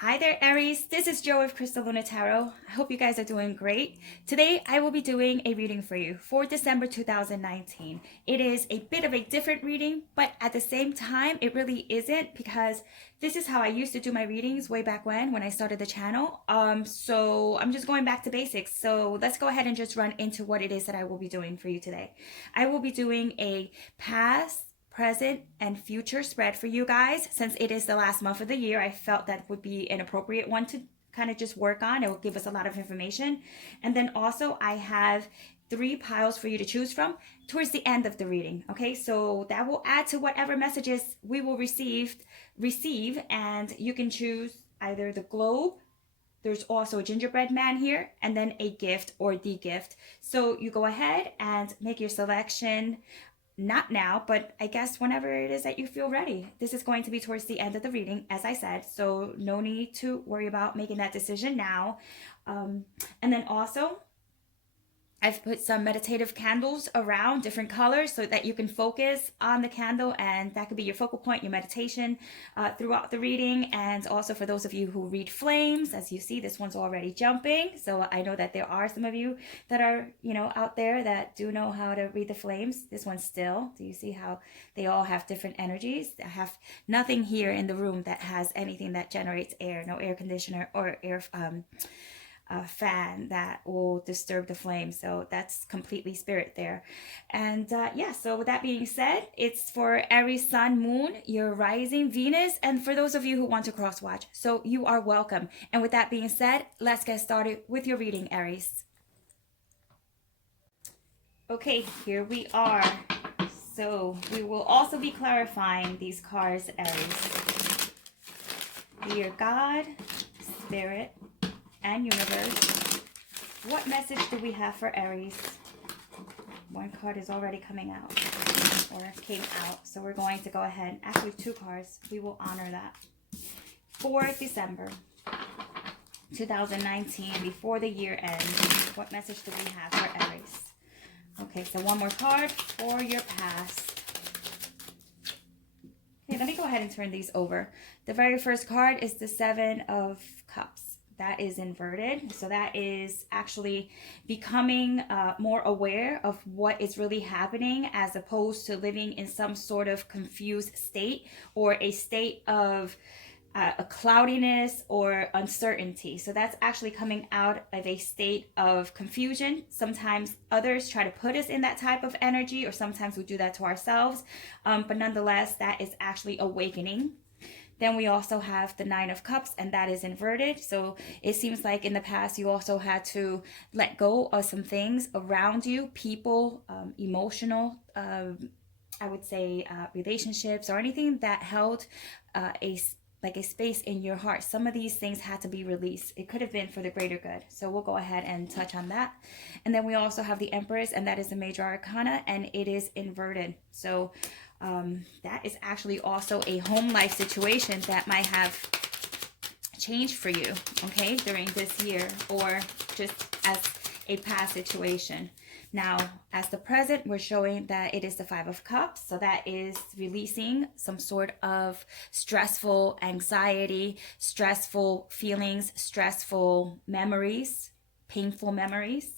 Hi there, Aries. This is Jo with Crystal Luna Tarot. I hope you guys are doing great. Today, I will be doing a reading for you for December 2019. It is a bit of a different reading, but at the same time, it really isn't because this is how I used to do my readings way back when I started the channel. So I'm just going back to basics. So let's go ahead and just run into what it is that I will be doing for you today. I will be doing a past, present, and future spread for you guys. Since it is the last month of the year, I felt that would be an appropriate one to kind of just work on. It will give us a lot of information. And then also I have 3 piles for you to choose from towards the end of the reading. Okay, so that will add to whatever messages we will receive, and you can choose either the globe. There's also a gingerbread man here, and then a gift or the gift. So you go ahead and make your selection. Not now, but I guess whenever it is that you feel ready. This is going to be towards the end of the reading, as I said, so no need to worry about making that decision now. And then also, I've put some meditative candles around different colors so that you can focus on the candle, and that could be your focal point, your meditation throughout the reading. And also for those of you who read flames, as you see, this one's already jumping. So I know that there are some of you that are, out there that do know how to read the flames. This one's still. Do you see how they all have different energies? I have nothing here in the room that has anything that generates air, no air conditioner or air fan that will disturb the flame. So that's completely spirit there. And yeah, so with that being said, it's for Aries Sun Moon, your rising Venus, and for those of you who want to cross watch, so you are welcome. And with that being said, let's get started with your reading, Aries. Okay, here we are. So we will also be clarifying these cards, Aries. Dear God, Spirit, and universe, what message do we have for Aries? One card is already coming out, or came out, so we're going to go ahead. Actually, 2 cards. We will honor that. For December 2019, before the year ends, what message do we have for Aries? Okay, so one more card for your past. Okay, let me go ahead and turn these over. The very first card is the 7 of Cups. That is inverted. So that is actually becoming more aware of what is really happening, as opposed to living in some sort of confused state or a state of a cloudiness or uncertainty. So that's actually coming out of a state of confusion. Sometimes others try to put us in that type of energy, or sometimes we do that to ourselves. But nonetheless, that is actually awakening. Then we also have the 9 of Cups, and that is inverted. So it seems like in the past you also had to let go of some things around you, people, emotional, I would say relationships, or anything that held a space in your heart. Some of these things had to be released. It could have been for the greater good. So we'll go ahead and touch on that. And then we also have the Empress, and that is the major arcana, and it is inverted. So that is actually also a home life situation that might have changed for you, okay, during this year, or just as a past situation. Now, as the present, we're showing that it is the 5 of Cups. So that is releasing some sort of stressful anxiety, stressful feelings, stressful memories, painful memories.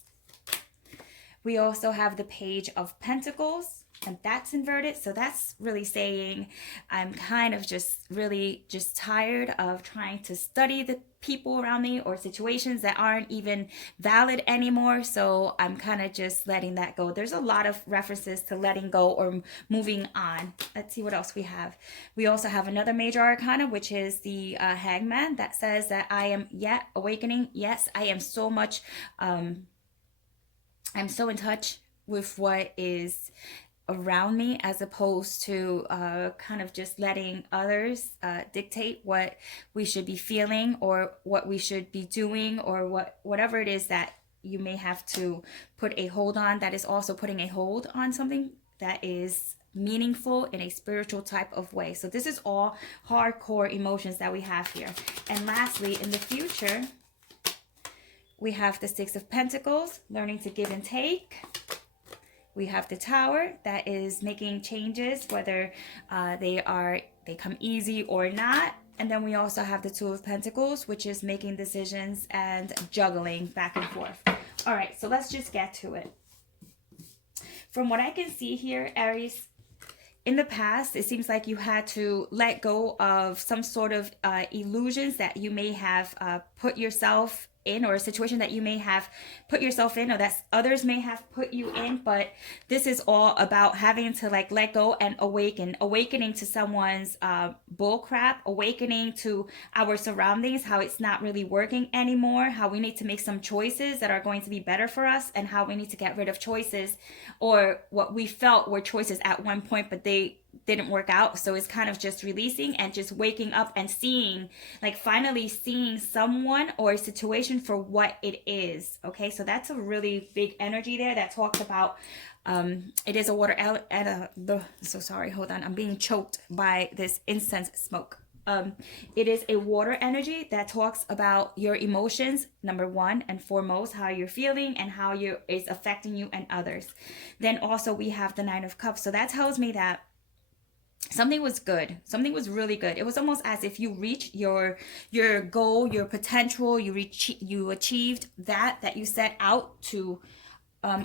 We also have the Page of Pentacles, and that's inverted. So that's really saying I'm kind of just really just tired of trying to study the people around me or situations that aren't even valid anymore. So I'm kind of just letting that go. There's a lot of references to letting go or moving on. Let's see what else we have. We also have another major arcana, which is the Hangman, that says that I am yet awakening. Yes, I am so much, I'm so in touch with what is around me, as opposed to kind of just letting others dictate what we should be feeling or what we should be doing, or whatever it is that you may have to put a hold on. That is also putting a hold on something that is meaningful in a spiritual type of way. So this is all hardcore emotions that we have here. And lastly, in the future, we have the 6 of Pentacles, learning to give and take. We have the Tower, that is making changes, whether they come easy or not. And then we also have the Two of Pentacles, which is making decisions and juggling back and forth. All right, so let's just get to it. From what I can see here, Aries, in the past, it seems like you had to let go of some sort of illusions that you may have put yourself in, or a situation that you may have put yourself in, or that others may have put you in. But this is all about having to like let go and awakening to someone's bull crap, awakening to our surroundings, how it's not really working anymore, how we need to make some choices that are going to be better for us, and how we need to get rid of choices or what we felt were choices at one point, but they didn't work out. So it's kind of just releasing and just waking up and seeing, like finally seeing someone or a situation for what it is. Okay, so that's a really big energy there that talks about it is a water so sorry, hold on, I'm being choked by this incense smoke. It is a water energy that talks about your emotions, number one and foremost, how you're feeling and how it's affecting you and others. Then also we have the Nine of Cups. So that tells me that something was good. Something was really good. It was almost as if you reached your goal, your potential. You achieved that you set out to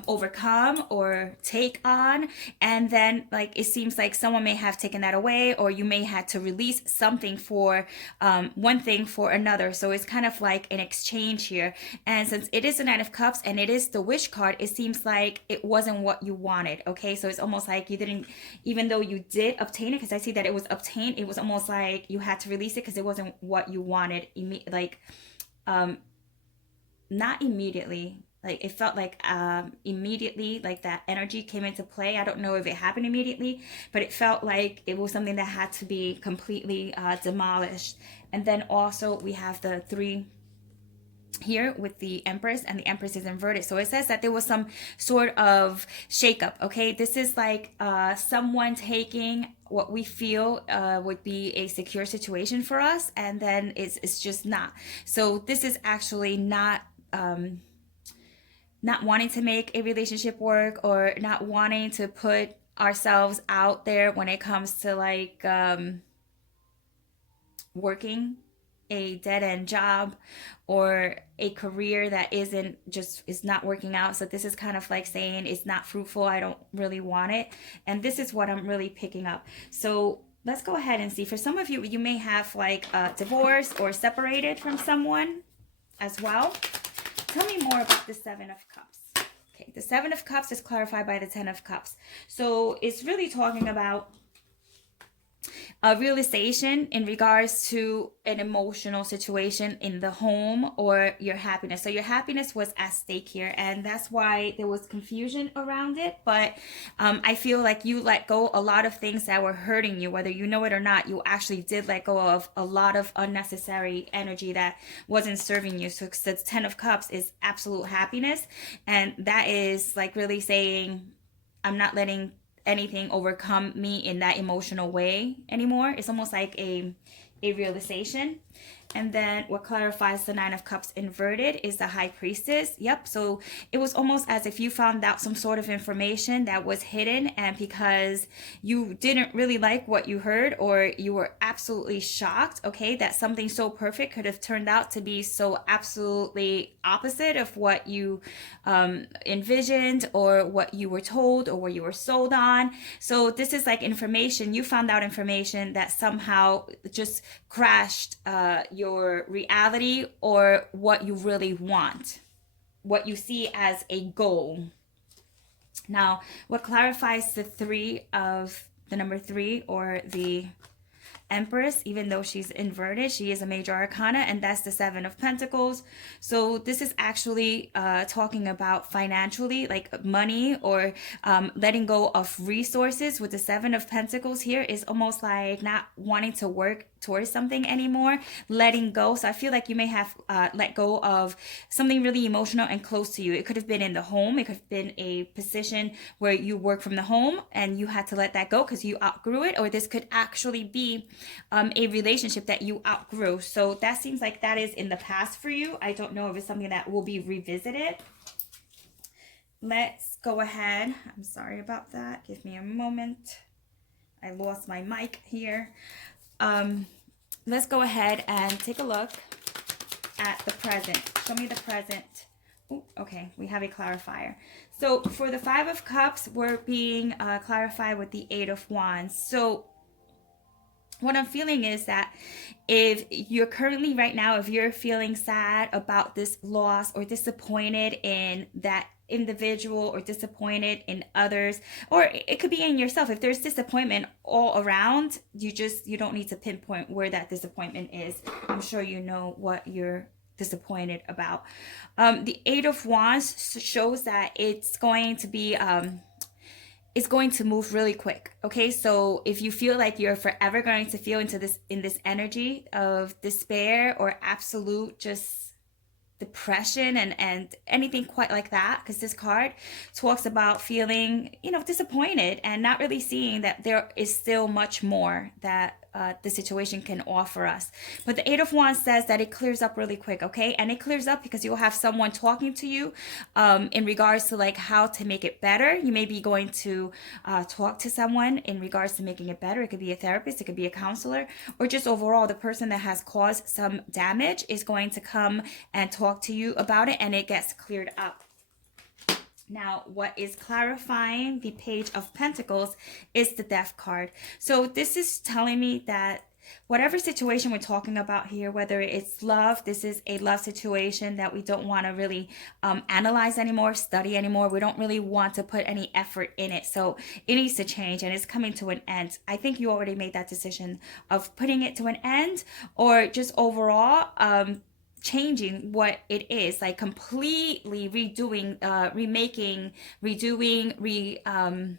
overcome or take on, and then like it seems like someone may have taken that away, or you may have to release something for one thing for another. So it's kind of like an exchange here. And since it is the Nine of Cups and it is the Wish card, it seems like it wasn't what you wanted. Okay, so it's almost like you didn't, even though you did obtain it, because I see that it was obtained, it was almost like you had to release it because it wasn't what you wanted. Not immediately, like it felt like immediately, like that energy came into play. I don't know if it happened immediately, but it felt like it was something that had to be completely demolished. And then also we have the three here with the Empress, and the Empress is inverted. So it says that there was some sort of shakeup. Okay, this is like someone taking what we feel would be a secure situation for us, and then it's just not. So this is actually not wanting to make a relationship work, or not wanting to put ourselves out there when it comes to like working a dead-end job or a career that is not working out. So this is kind of like saying it's not fruitful, I don't really want it. And this is what I'm really picking up. So let's go ahead and see. For some of you, you may have like divorced or separated from someone as well. Tell me more about the Seven of Cups. Okay, the Seven of Cups is clarified by the Ten of Cups. So it's really talking about a realization in regards to an emotional situation in the home or your happiness. So your happiness was at stake here, and that's why there was confusion around it. But I feel like you let go a lot of things that were hurting you, whether you know it or not. You actually did let go of a lot of unnecessary energy that wasn't serving you. So the Ten of Cups is absolute happiness, and that is like really saying, I'm not letting anything overcome me in that emotional way anymore. It's almost like a realization. And then what clarifies the Nine of Cups inverted is the High Priestess. Yep. So it was almost as if you found out some sort of information that was hidden, and because you didn't really like what you heard, or you were absolutely shocked, okay, that something so perfect could have turned out to be so absolutely opposite of what you envisioned, or what you were told, or what you were sold on. So this is like information. You found out information that somehow just crashed your reality, or what you really want, what you see as a goal. Now, what clarifies the number three, or the Empress, even though she's inverted, she is a major arcana, and that's the Seven of Pentacles. So this is actually talking about financially, like money, or letting go of resources. With the Seven of Pentacles here is almost like not wanting to work towards something anymore, letting go. So I feel like you may have let go of something really emotional and close to you. It could have been in the home. It could have been a position where you work from the home and you had to let that go because you outgrew it. Or this could actually be a relationship that you outgrew. So that seems like that is in the past for you. I don't know if it's something that will be revisited. Let's go ahead. I'm sorry about that. Give me a moment. I lost my mic here. let's go ahead and take a look at the present. Show me the present. Ooh, okay, we have a clarifier. So for the Five of Cups, we're being clarified with the Eight of Wands. So what I'm feeling is that if you're currently right now, if you're feeling sad about this loss or disappointed in that individual or disappointed in others, or it could be in yourself, if there's disappointment all around, you don't need to pinpoint where that disappointment is. I'm sure you know what you're disappointed about. The Eight of Wands shows that it's going to be is going to move really quick. Okay, so if you feel like you're forever going to feel into this in this energy of despair or absolute just depression and anything quite like that, because this card talks about feeling, disappointed and not really seeing that there is still much more that the situation can offer us. But the Eight of Wands says that it clears up really quick, okay? And it clears up because you'll have someone talking to you in regards to like how to make it better. You may be going to talk to someone in regards to making it better. It could be a therapist, it could be a counselor, or just overall the person that has caused some damage is going to come and talk to you about it, and it gets cleared up. Now, what is clarifying the Page of Pentacles is the Death card. So this is telling me that whatever situation we're talking about here, whether it's love, this is a love situation that we don't want to really analyze anymore, study anymore. We don't really want to put any effort in it. So it needs to change, and it's coming to an end. I think you already made that decision of putting it to an end, or just overall changing what it is, like completely redoing, remaking, redoing,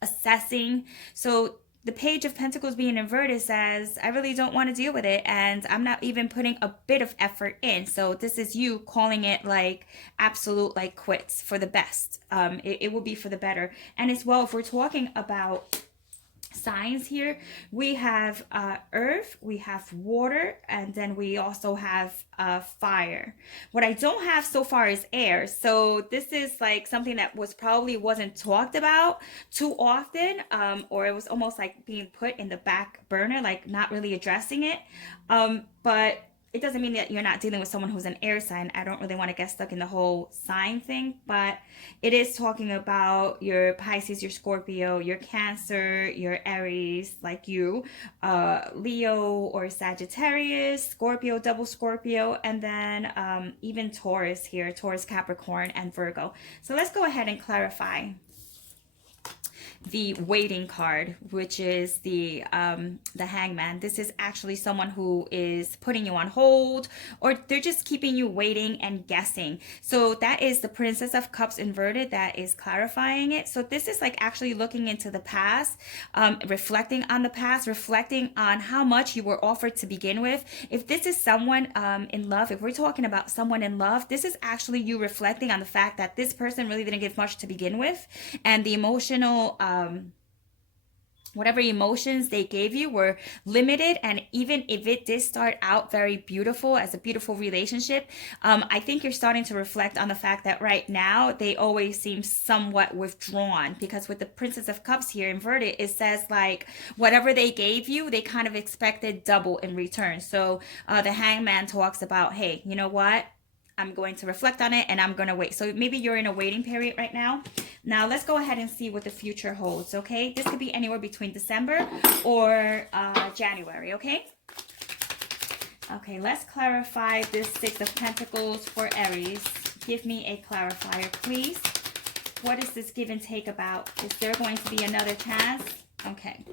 assessing. So the Page of Pentacles being inverted says, I really don't want to deal with it, and I'm not even putting a bit of effort in. So this is you calling it like absolute, like quits for the best. It will be for the better. And as well, if we're talking about signs here, we have earth, we have water, and then we also have fire. What I don't have so far is air. So this is like something that wasn't talked about too often, or it was almost like being put in the back burner, like not really addressing it. But it doesn't mean that you're not dealing with someone who's an air sign. I don't really want to get stuck in the whole sign thing, but it is talking about your Pisces, your Scorpio, your Cancer, your Aries, like you, Leo or Sagittarius, Scorpio, double Scorpio, and then even Taurus here, Taurus, Capricorn, and Virgo. So let's go ahead and clarify the waiting card, which is the Hangman. This is actually someone who is putting you on hold, or they're just keeping you waiting and guessing. So that is the Princess of Cups inverted that is clarifying it. So this is like actually looking into the past, reflecting on the past, reflecting on how much you were offered to begin with. If this is someone in love, if we're talking about someone in love, this is actually you reflecting on the fact that this person really didn't give much to begin with, and the emotional whatever emotions they gave you were limited. And even if it did start out very beautiful as a beautiful relationship, I think you're starting to reflect on the fact that right now they always seem somewhat withdrawn, because with the Princess of Cups here inverted, it says like whatever they gave you, they kind of expected double in return. So the Hangman talks about, hey, you know what, I'm going to reflect on it and I'm going to wait. So maybe you're in a waiting period right now. Now let's go ahead and see what the future holds, okay? This could be anywhere between December or January, okay? Okay, let's clarify this Six of Pentacles for Aries. Give me a clarifier, please. What is this give and take about? Is there going to be another chance? Okay.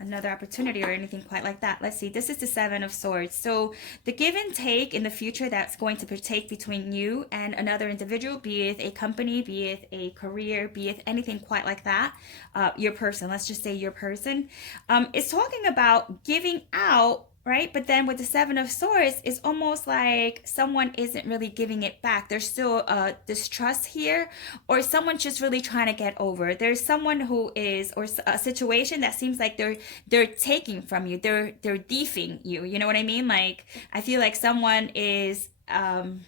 Another opportunity or anything quite like that. Let's see. This is the Seven of Swords. So the give and take in the future that's going to partake between you and another individual, be it a company, be it a career, be it anything quite like that, your person, let's just say your person, is talking about giving out, right? But then with the Seven of Swords, it's almost like someone isn't really giving it back. There's still distrust here, or someone just really trying to get over. There's someone who is, or a situation that seems like they're taking from you. They're thieving you. You know what I mean? Like, I feel like someone is kind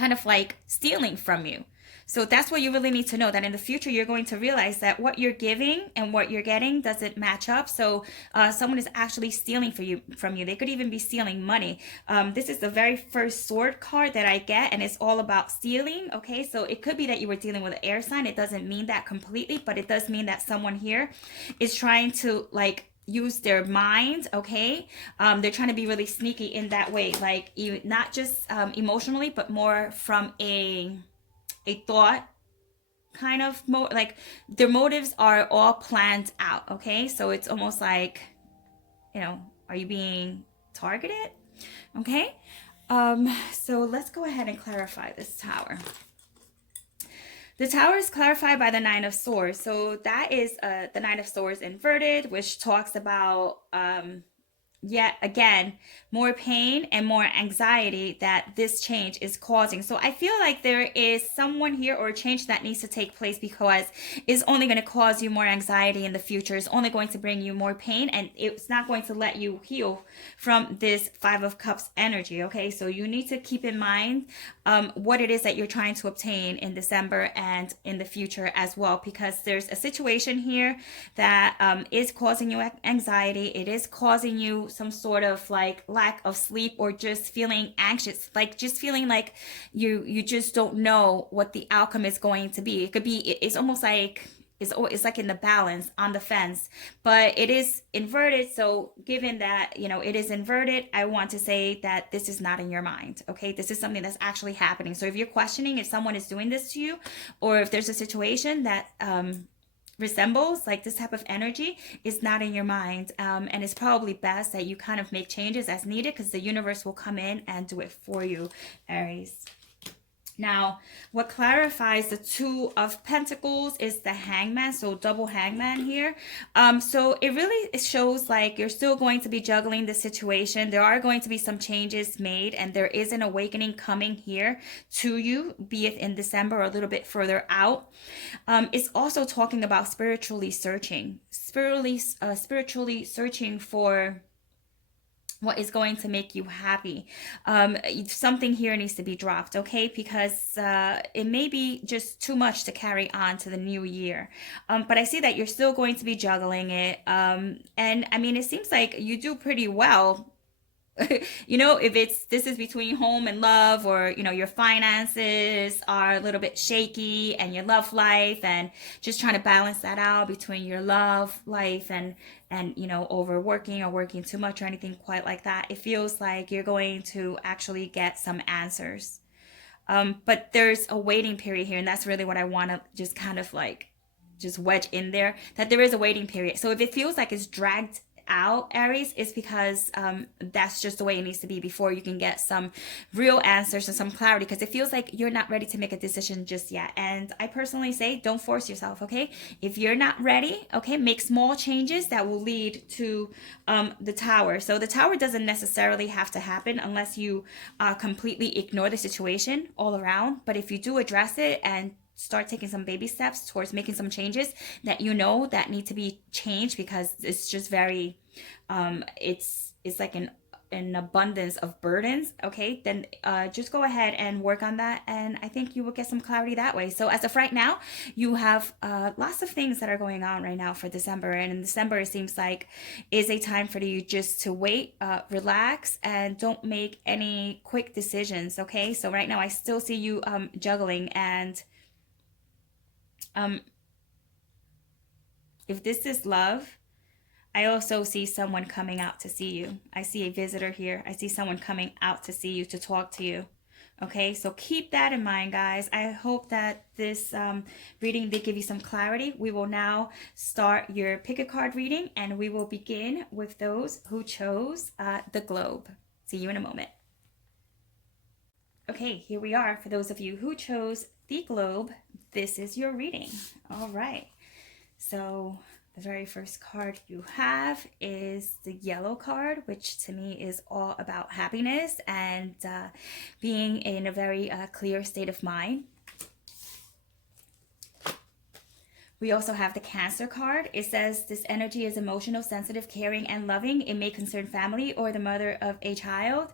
of like stealing from you. So that's what you really need to know, that in the future you're going to realize that what you're giving and what you're getting doesn't match up. So someone is actually stealing from you. They could even be stealing money. This is the very first sword card that I get, and it's all about stealing. Okay, so it could be that you were dealing with an air sign. It doesn't mean that completely, but it does mean that someone here is trying to like use their mind. Okay, they're trying to be really sneaky in that way, like not just emotionally, but more from a thought kind of like their motives are all planned out. Okay, so it's almost like, are you being targeted? Okay, so let's go ahead and clarify this tower. The tower is clarified by the Nine of Swords. So that is the Nine of Swords inverted, which talks about yet again more pain and more anxiety that this change is causing. So I feel like there is someone here or a change that needs to take place, because it's only going to cause you more anxiety in the future. It's only going to bring you more pain, and it's not going to let you heal from this Five of Cups energy. Okay, so you need to keep in mind what it is that you're trying to obtain in December and in the future as well, because there's a situation here that is causing you anxiety. It is causing you some sort of like lack of sleep, or just feeling anxious, like just feeling like you just don't know what the outcome is going to be. It could be, it's almost like it's like in the balance, on the fence, but it is inverted. So given that, it is inverted, I want to say that this is not in your mind. Okay, this is something that's actually happening. So if you're questioning if someone is doing this to you, or if there's a situation that resembles like this type of energy, is not in your mind, and it's probably best that you kind of make changes as needed, because the universe will come in and do it for you, Aries. Now, what clarifies the Two of Pentacles is the Hangman, so double Hangman here. So it shows like you're still going to be juggling the situation. There are going to be some changes made, and there is an awakening coming here to you, be it in December or a little bit further out. It's also talking about spiritually searching for what is going to make you happy. Something here needs to be dropped, okay? Because it may be just too much to carry on to the new year. But I see that you're still going to be juggling it. And I mean, it seems like you do pretty well. If this is between home and love, or your finances are a little bit shaky, and your love life, and just trying to balance that out between your love life and overworking or working too much or anything quite like that, it feels like you're going to actually get some answers. But there's a waiting period here, and that's really what I want to just kind of like just wedge in there, that there is a waiting period. So if it feels like it's dragged out, Aries, is because that's just the way it needs to be before you can get some real answers and some clarity, because it feels like you're not ready to make a decision just yet. And I personally say, don't force yourself. Okay, if you're not ready, okay, make small changes that will lead to the Tower. So the Tower doesn't necessarily have to happen unless you completely ignore the situation all around, but if you do address it and start taking some baby steps towards making some changes that that need to be changed, because it's just very it's like an abundance of burdens, okay, then just go ahead and work on that, and I think you will get some clarity that way. So as of right now, you have lots of things that are going on right now for December, and in December it seems like is a time for you just to wait, relax, and don't make any quick decisions. Okay, so right now I still see you juggling, and if this is love, I also see someone coming out to see you. I see a visitor here. I see someone coming out to see you, to talk to you. Okay, so keep that in mind, guys. I hope that this reading did give you some clarity. We will now start your pick a card reading, and we will begin with those who chose the globe. See you in a moment. Okay, here we are. For those of you who chose the globe, this is your reading. All right, so the very first card you have is the yellow card, which to me is all about happiness and being in a very clear state of mind. We also have the Cancer card. It says this energy is emotional, sensitive, caring, and loving. It may concern family or the mother of a child,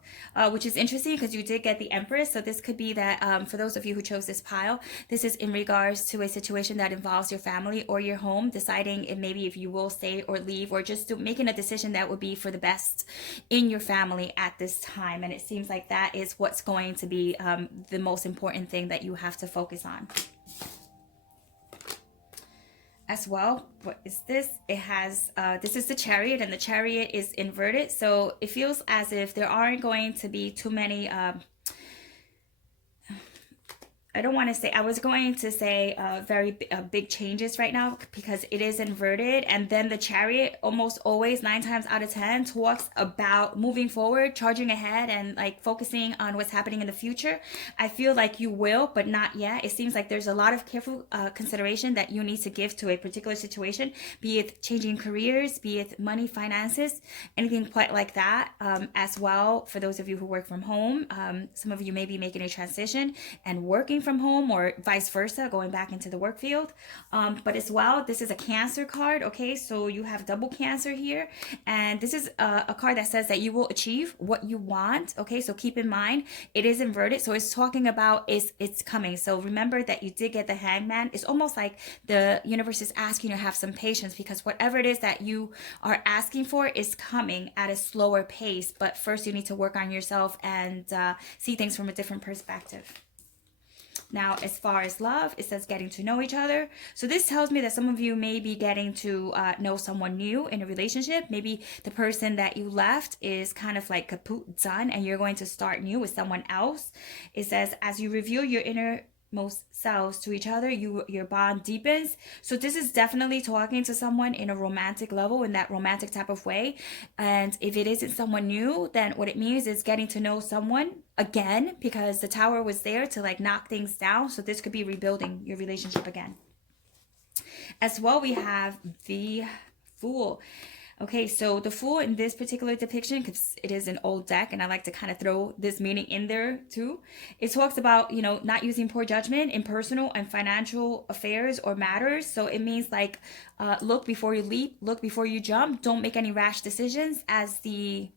which is interesting because you did get the Empress. So this could be that for those of you who chose this pile, this is in regards to a situation that involves your family or your home, deciding if maybe if you will stay or leave, or just making a decision that would be for the best in your family at this time. And it seems like that is what's going to be the most important thing that you have to focus on. As well, what is this? It has this is the Chariot, and the Chariot is inverted, so it feels as if there aren't going to be too many I don't want to say, I was going to say very big changes right now because it is inverted. And then the Chariot almost always 9 times out of 10 talks about moving forward, charging ahead, and like focusing on what's happening in the future. I feel like you will, but not yet. It seems like there's a lot of careful consideration that you need to give to a particular situation, be it changing careers, be it money, finances, anything quite like that. As well, for those of you who work from home, some of you may be making a transition and working from home, or vice versa, going back into the work field. But as well, this is a Cancer card. Okay, so you have double Cancer here, and this is a card that says that you will achieve what you want. Okay, so keep in mind it is inverted, so it's talking about it's coming. So remember that you did get the Hangman. It's almost like the universe is asking you to have some patience, because whatever it is that you are asking for is coming at a slower pace. But first you need to work on yourself and see things from a different perspective. Now, as far as love, it says getting to know each other. So this tells me that some of you may be getting to know someone new in a relationship. Maybe the person that you left is kind of like kaput, done, and you're going to start new with someone else. It says as you reveal your innermost selves to each other, your bond deepens. So this is definitely talking to someone in a romantic level, in that romantic type of way. And if it isn't someone new, then what it means is getting to know someone again, because the Tower was there to like knock things down. So this could be rebuilding your relationship again. As well, we have the Fool. Okay, so the Fool in this particular depiction, because it is an old deck and I like to kind of throw this meaning in there too. It talks about, you know, not using poor judgment in personal and financial affairs or matters. So it means like, look before you leap, look before you jump. Don't make any rash decisions. As the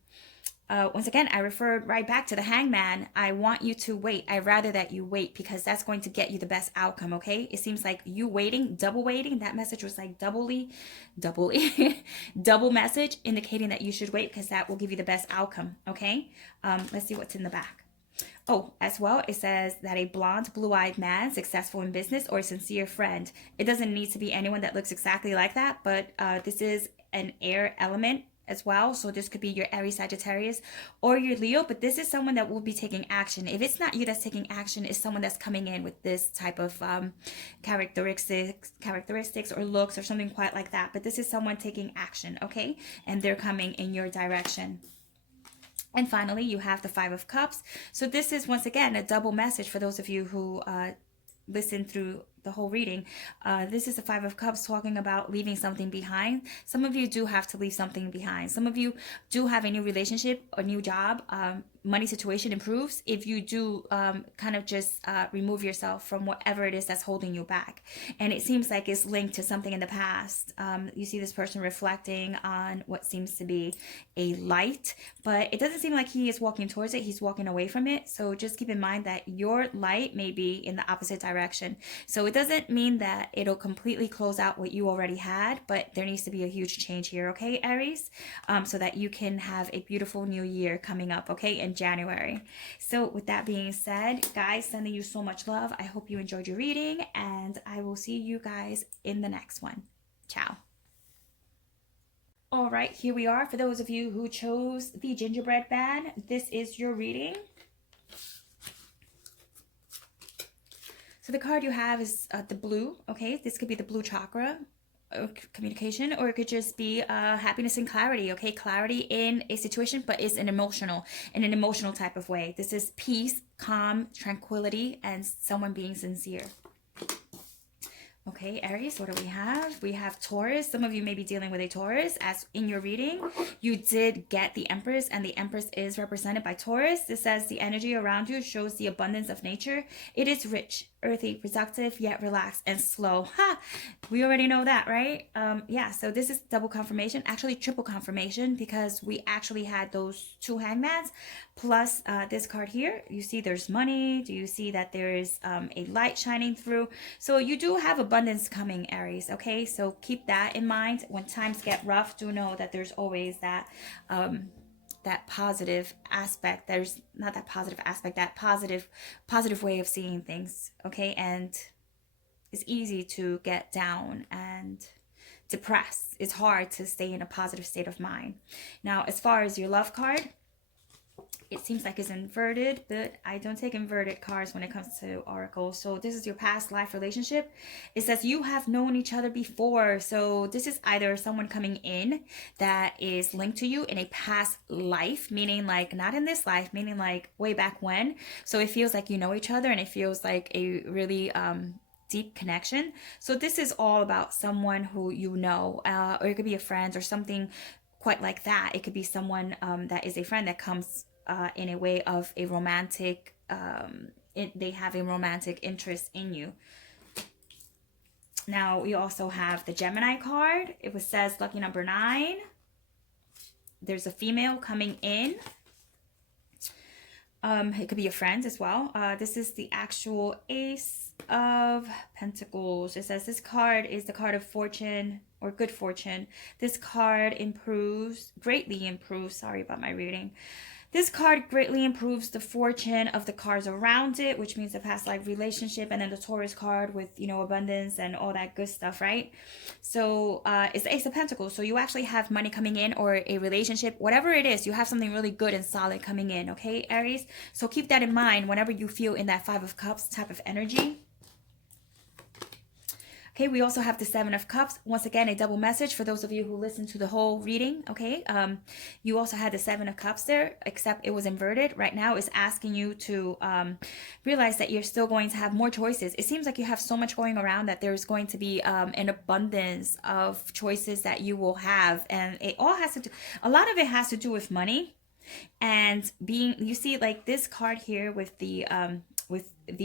once again, I referred right back to the Hangman. I want you to wait. I'd rather that you wait, because that's going to get you the best outcome, okay? It seems like you waiting, double waiting. That message was like double message indicating that you should wait, because that will give you the best outcome, okay? Let's see what's in the back. Oh, as well, it says that a blonde, blue-eyed man, successful in business, or a sincere friend. It doesn't need to be anyone that looks exactly like that, but this is an air element as well. So this could be your Aries, Sagittarius, or your Leo, but this is someone that will be taking action. If it's not you that's taking action, it's someone that's coming in with this type of characteristics or looks or something quite like that. But this is someone taking action, okay? And they're coming in your direction. And finally, you have the Five of Cups. So this is, once again, a double message for those of you who listen through the whole reading. This is the Five of Cups talking about leaving something behind. Some of you do have to leave something behind. Some of you do have a new relationship, a new job, money situation improves if you do kind of just remove yourself from whatever it is that's holding you back. And it seems like it's linked to something in the past. You see this person reflecting on what seems to be a light, but it doesn't seem like he is walking towards it. He's walking away from it. So just keep in mind that your light may be in the opposite direction. So it doesn't mean that it'll completely close out what you already had, but there needs to be a huge change here, okay, Aries? So that you can have a beautiful new year coming up, okay, in January. So with that being said, guys, sending you so much love. I hope you enjoyed your reading, and I will see you guys in the next one. Ciao. All right, here we are. For those of you who chose the Gingerbread Man, this is your reading. So the card you have is the blue, okay? This could be the blue chakra, communication, or it could just be happiness and clarity, okay? Clarity in a situation, but it's in an emotional type of way. This is peace, calm, tranquility, and someone being sincere. Okay, Aries, what do we have? We have Taurus. Some of you may be dealing with a Taurus. As in your reading, you did get the Empress, and the Empress is represented by Taurus. This says the energy around you shows the abundance of nature. It is rich, earthy, productive, yet relaxed and slow. Ha! We already know that, right? Yeah, so this is double confirmation, actually triple confirmation, because we actually had those two hangmans plus this card here. You see there's money. Do you see that there is a light shining through? So you do have abundance coming, Aries, okay? So keep that in mind. When times get rough, do know that there's always that that positive aspect. There's not that positive aspect, that positive way of seeing things, okay? And it's easy to get down and depressed. It's hard to stay in a positive state of mind. Now, as far as your love card, it seems like it's inverted, but I don't take inverted cards when it comes to oracles. So this is your past life relationship. It says you have known each other before. So this is either someone coming in that is linked to you in a past life, meaning like not in this life, meaning like way back when. So it feels like you know each other, and it feels like a really deep connection. So this is all about someone who you know, or it could be a friend or something quite like that. It could be someone that is a friend that comes in a way of a romantic, they have a romantic interest in you. Now we also have the Gemini card. It says lucky number 9. There's a female coming in. It could be a friend as well. This is the actual Ace of Pentacles. It says this card is the card of fortune or good fortune. This card greatly improves, sorry about my reading. This card greatly improves the fortune of the cards around it, which means the past life relationship, and then the Taurus card with, you know, abundance and all that good stuff, right? So it's the Ace of Pentacles. So you actually have money coming in, or a relationship, whatever it is, you have something really good and solid coming in, okay, Aries? So keep that in mind whenever you feel in that 5 of Cups type of energy. Okay, we also have the 7 of Cups. Once again, a double message for those of you who listened to the whole reading, okay? You also had the 7 of Cups there, except it was inverted. Right now, it's asking you to realize that you're still going to have more choices. It seems like you have so much going around that there's going to be an abundance of choices that you will have. And it all has to do, a lot of it has to do with money. And being, you see like this card here with the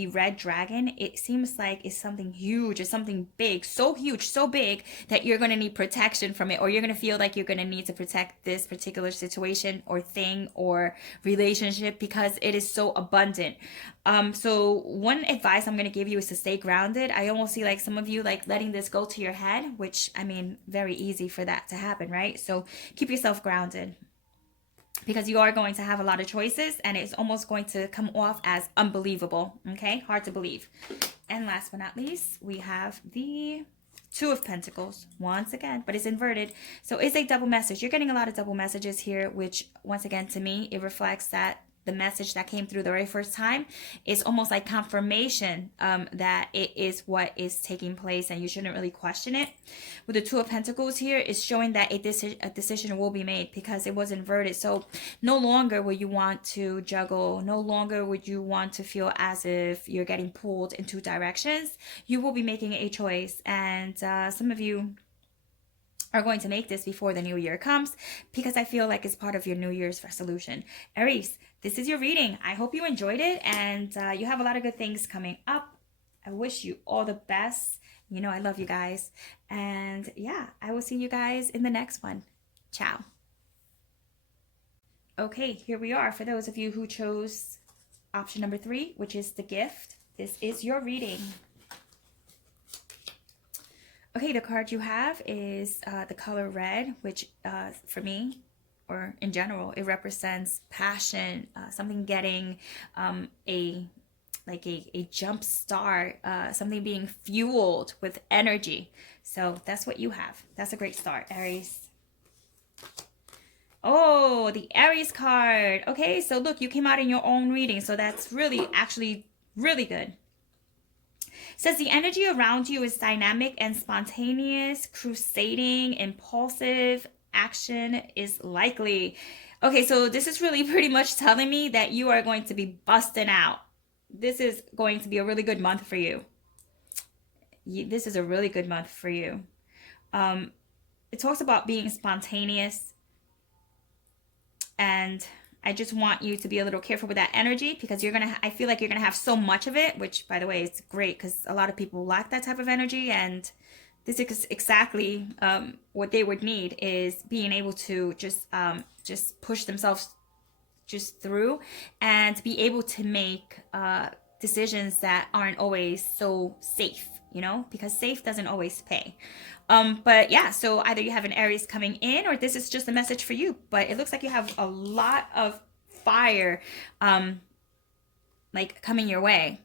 red dragon, it seems like it's something huge, it's something big, so huge, so big that you're going to need protection from it, or you're going to feel like you're going to need to protect this particular situation or thing or relationship because it is so abundant. So one advice I'm going to give you is to stay grounded. I almost see like some of you like letting this go to your head, which I mean, very easy for that to happen, right? So keep yourself grounded, because you are going to have a lot of choices and it's almost going to come off as unbelievable, okay? Hard to believe. And last but not least, we have the 2 of Pentacles once again, but it's inverted. So it's a double message. You're getting a lot of double messages here, which once again, to me, it reflects that the message that came through the very first time is almost like confirmation that it is what is taking place, and you shouldn't really question it. With the 2 of Pentacles here, it's showing that a decision will be made because it was inverted. So no longer will you want to juggle. No longer would you want to feel as if you're getting pulled in 2 directions. You will be making a choice, and some of you are going to make this before the new year comes, because I feel like it's part of your New Year's resolution. Aries, this is your reading. I hope you enjoyed it, and you have a lot of good things coming up. I wish you all the best. You know I love you guys. And yeah, I will see you guys in the next one. Ciao. Okay, here we are. For those of you who chose option number 3, which is the gift, this is your reading. Okay, the card you have is the color red, which for me, or in general, it represents passion, something getting a jump start, something being fueled with energy. So that's what you have. That's a great start, Aries. Oh, the Aries card. Okay, so look, you came out in your own reading. So that's really, actually, really good. Says the energy around you is dynamic and spontaneous, crusading, impulsive, action is likely. Okay, so this is really pretty much telling me that you are going to be busting out. This is going to be a really good month for you. this is a really good month for you. It talks about being spontaneous, and I just want you to be a little careful with that energy, because I feel like you're gonna have so much of it, which by the way is great because a lot of people lack that type of energy, and this is exactly what they would need, is being able to just push themselves just through and be able to make decisions that aren't always so safe, because safe doesn't always pay. But yeah, so either you have an Aries coming in, or this is just a message for you. But it looks like you have a lot of fire, like coming your way.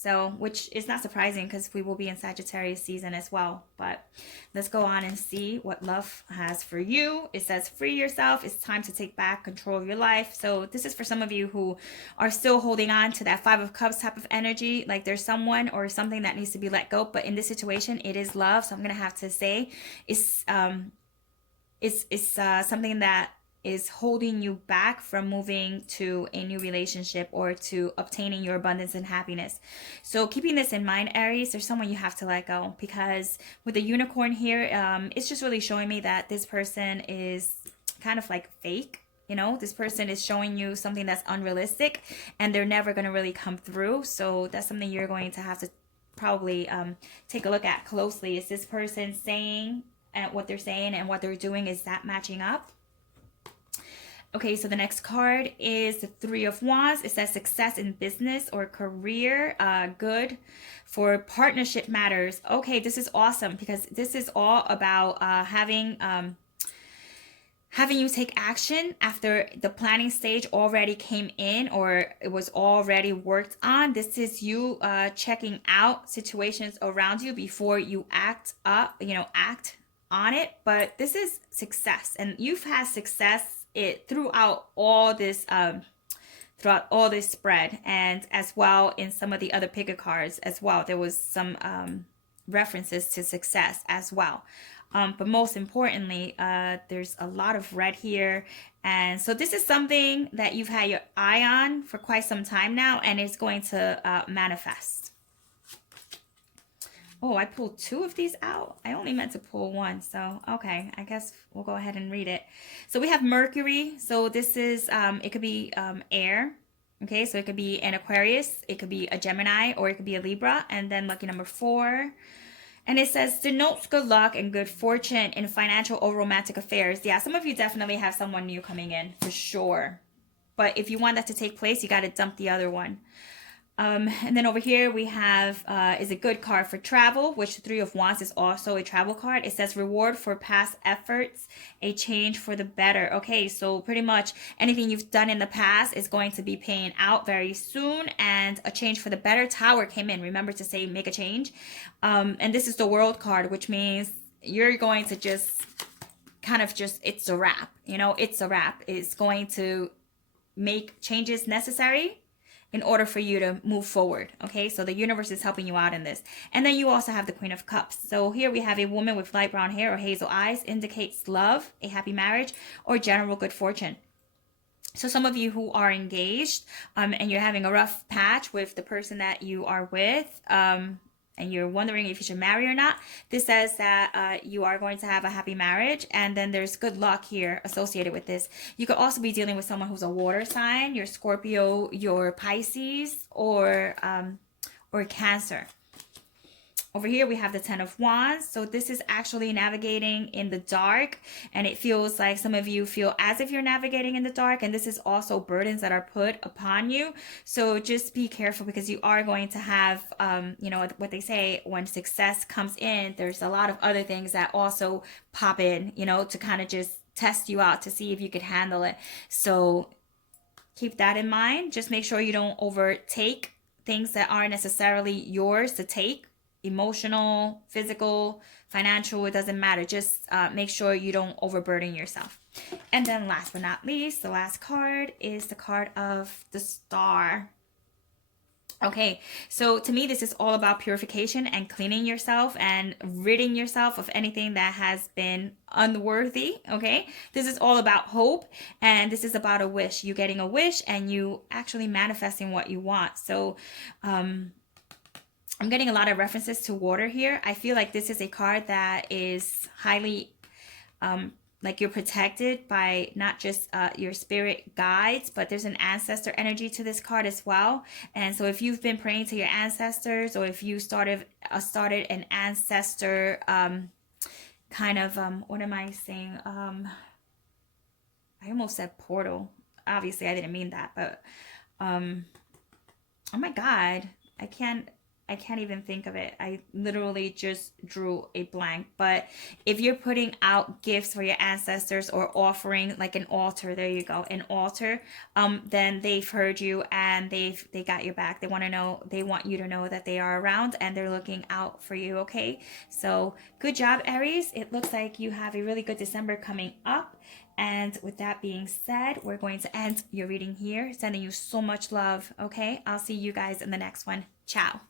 So, which is not surprising because we will be in Sagittarius season as well. But let's go on and see what love has for you. It says, free yourself. It's time to take back control of your life. So this is for some of you who are still holding on to that Five of Cups type of energy. Like there's someone or something that needs to be let go. But in this situation, it is love. So I'm going to have to say it's something that is holding you back from moving to a new relationship or to obtaining your abundance and happiness. So keeping this in mind, Aries, there's someone you have to let go, because with the unicorn here, it's just really showing me that this person is kind of like fake. This person is showing you something that's unrealistic and they're never going to really come through. So that's something you're going to have to probably take a look at closely. Is this person saying what they're saying and what they're doing, is that matching up? Okay, so the next card is the Three of Wands. It says success in business or career, good for partnership matters. Okay, this is awesome, because this is all about having you take action after the planning stage already came in, or it was already worked on. This is you checking out situations around you before you act on it. But this is success, and you've had success throughout all this spread, and as well in some of the other picker cards as well, there was some references to success as well. But most importantly, there's a lot of red here, and so this is something that you've had your eye on for quite some time now, and it's going to manifest. Oh, I pulled two of these out. I only meant to pull one. So, okay, I guess we'll go ahead and read it. So we have Mercury. So this is, it could be air. Okay, so it could be an Aquarius. It could be a Gemini, or it could be a Libra. And then lucky number 4. And it says, denotes good luck and good fortune in financial or romantic affairs. Yeah, some of you definitely have someone new coming in, for sure. But if you want that to take place, you got to dump the other one. And then over here we have is a good card for travel, which the Three of Wands is also a travel card. It says reward for past efforts, a change for the better. Okay, so pretty much anything you've done in the past is going to be paying out very soon, and a change for the better. Tower came in. Remember to say make a change. And this is the World card, which means you're going to just kind of it's a wrap. It's a wrap. It's going to make changes necessary in order for you to move forward. Okay, so the universe is helping you out in this. And then you also have the Queen of Cups. So here we have a woman with light brown hair or hazel eyes, indicates love, a happy marriage, or general good fortune. So some of you who are engaged and you're having a rough patch with the person that you are with, and you're wondering if you should marry or not, this says that you are going to have a happy marriage, and then there's good luck here associated with this. You could also be dealing with someone who's a water sign, your Scorpio, your Pisces, or Cancer. Over here we have the Ten of Wands. So this is actually navigating in the dark, and it feels like some of you feel as if you're navigating in the dark, and this is also burdens that are put upon you. So just be careful, because you are going to have what they say, when success comes in, there's a lot of other things that also pop in, to kind of just test you out to see if you could handle it. So keep that in mind. Just make sure you don't overtake things that aren't necessarily yours to take. Emotional, physical, financial, it doesn't matter. Just make sure you don't overburden yourself. And then last but not least, the last card is the card of the Star. Okay, so to me, this is all about purification and cleaning yourself and ridding yourself of anything that has been unworthy. Okay, this is all about hope, and this is about a wish. You getting a wish and you actually manifesting what you want. So I'm getting a lot of references to water here. I feel like this is a card that is highly like you're protected by not just your spirit guides, but there's an ancestor energy to this card as well. And so if you've been praying to your ancestors, or if you started an ancestor kind of what am I saying? I almost said portal. Obviously, I didn't mean that, but oh my God, I can't even think of it. I literally just drew a blank. But if you're putting out gifts for your ancestors or offering like an altar, there you go, an altar, then they've heard you and they got your back. They want you to know that they are around and they're looking out for you, okay? So good job, Aries. It looks like you have a really good December coming up. And with that being said, we're going to end your reading here. Sending you so much love, okay? I'll see you guys in the next one. Ciao.